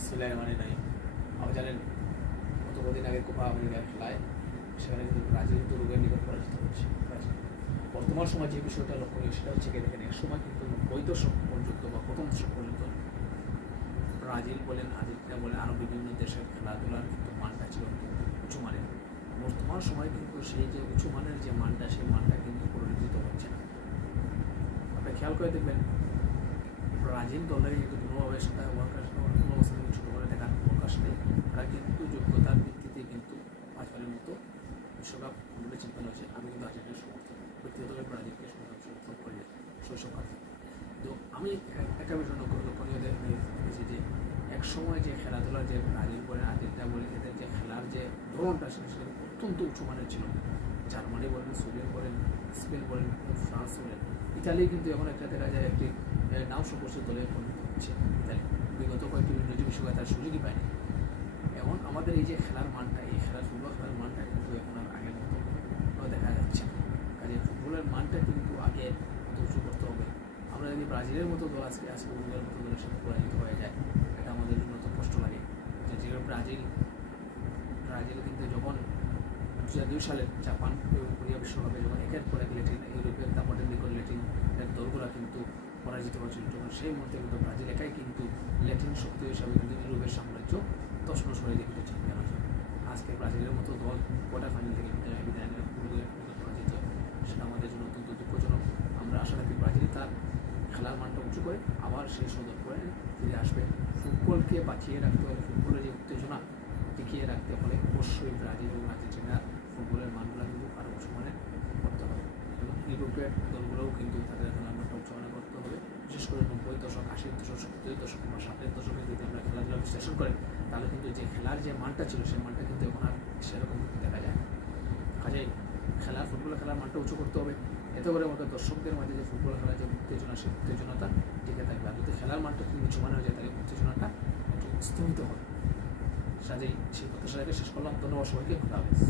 বিসমিল্লাহির রহমানির রহিম। আপনি জানেন গত কদিন আগে কোপা আমেরিকার খেলায় সেখানে কিন্তু ব্রাজিল কিন্তু রোগের নিকট পরাজিত হচ্ছে। বর্তমান সময় যে বিষয়টা লক্ষণীয় সেটা হচ্ছে দেখেন এক সময় কিন্তু 90 দশক পর্যন্ত বা প্রথম দশক পর্যন্ত ব্রাজিল বলেন, আর্জেন্টিনা বলেন, আরও বিভিন্ন দেশের খেলাধুলার কিন্তু মানটা ছিল উঁচু মানের। বর্তমান সময় কিন্তু সেই যে উঁচু মানের যে মানটা, সেই মানটা কিন্তু পরিণত হচ্ছে না। আপনি খেয়াল করে দেখবেন ব্রাজিল দলের কিন্তু কোনোভাবে সেটা কোনো অবস্থা কিন্তু ছোটো করে দেখার অবকাশ নেই। তারা কিন্তু যোগ্যতার ভিত্তিতে কিন্তু পাঁচবারের মতো বিশ্বকাপ ফুটবলে চ্যাম্পিয়ন হয়েছে। আমি কিন্তু আর্জেন্টিনার সমর্থক, ব্যক্তিগতভাবে ব্রাজিলকে সমর্থন করি শৈশবকালে। তো আমি একটা বিষয় লক্ষণীয় দেখেছি যে এক সময় যে খেলাধুলার যে ব্রাজিল বলেন, আর্জেন্টিনা বলেন, এদের যে খেলার যে ধরনটা সেটা অত্যন্ত উঁচু মানের ছিল। জার্মানি বলেন, সুইডেন বলেন, স্পেন বলেন, ফ্রান্স বলেন, ইতালি কিন্তু এখন একটা দেখা যায় একটি নাম সর্বোচ্চ দলে পরিণত হচ্ছে। ইতালি বিগত কয়েকটি ইংরেজি বিশ্বকাপে তার সুযোগই পায়নি। এখন আমাদের এই যে খেলার মানটা, এই ফুটবল খেলার মানটা কিন্তু এখন আর আগের মতো দেখা যাচ্ছে না। কাজে ফুটবলের মানটা কিন্তু আগে উঁচু করতে হবে। আমরা যদি ব্রাজিলের মতো দল আজকে উরুগুয়ের মতো দলের সাথে পরাজিত হয়ে যায়, এটা আমাদের জন্য তো কষ্ট লাগে। যে ব্রাজিল কিন্তু যখন 2002 সালে জাপান কোরিয়া বিশ্বকাপে যখন একের পর এক ল্যাটিন ইউরোপের তারপরে ল্যাটিন দলগুলো কিন্তু পরাজিত হয়েছিল, তখন সেই মুহূর্তে কিন্তু ব্রাজিল একাই কিন্তু ল্যাটিন শক্তি হিসাবে কিন্তু ইউরোপের সাম্রাজ্য তছনছ করে দিয়ে কিন্তু চ্যাম্পিয়ন হয়েছে। আজকে ব্রাজিলের মতো দল কোয়ার্টার ফাইনাল থেকে বিদায় পরাজিত হয়, সেটা আমাদের জন্য অত্যন্ত দুঃখজনক। আমরা আশা রাখি ব্রাজিল তার খেলার মানটা উঁচু করে আবার সেই সদর করে ফিরে আসবে। ফুটবলকে বাঁচিয়ে রাখতে হলে, ফুটবলের যে উত্তেজনা টিকিয়ে রাখতে হলে অবশ্যই ব্রাজিল এবং আর্জেন্টিনা ফুটবলের মানগুলো কিন্তু আরও উঁচু মানের করতে হবে। এবং ইউরোপের দলগুলোও কিন্তু তাদের খেলার মানটা উঁচু মানের করতে হবে। বিশেষ করে 90 দশক, 80 দশক, 70 দশক বা 60 দশকে যদি আমরা খেলাধুলা বিশ্লেষণ করেন, তাহলে কিন্তু যে খেলার যে মানটা ছিল সেই মানটা কিন্তু এখন আর সেরকম দেখা যায় না। কাজেই ফুটবল খেলার মানটা উঁচু করতে হবে। এতে করে আমাদের দর্শকদের মাঝে যে ফুটবল খেলার যে উত্তেজনা, সেই উত্তেজনাটা টিকে থাকবে। আর যদি খেলার মানটা কিন্তু উঁচু মানের হয়ে যায়, তাহলে উত্তেজনাটা একটু স্থগিত হবে। কাজেই সেই প্রত্যাশাটাকে শেষ করলাম। ধন্যবাদ সবাইকে। খুদা হাফেজ।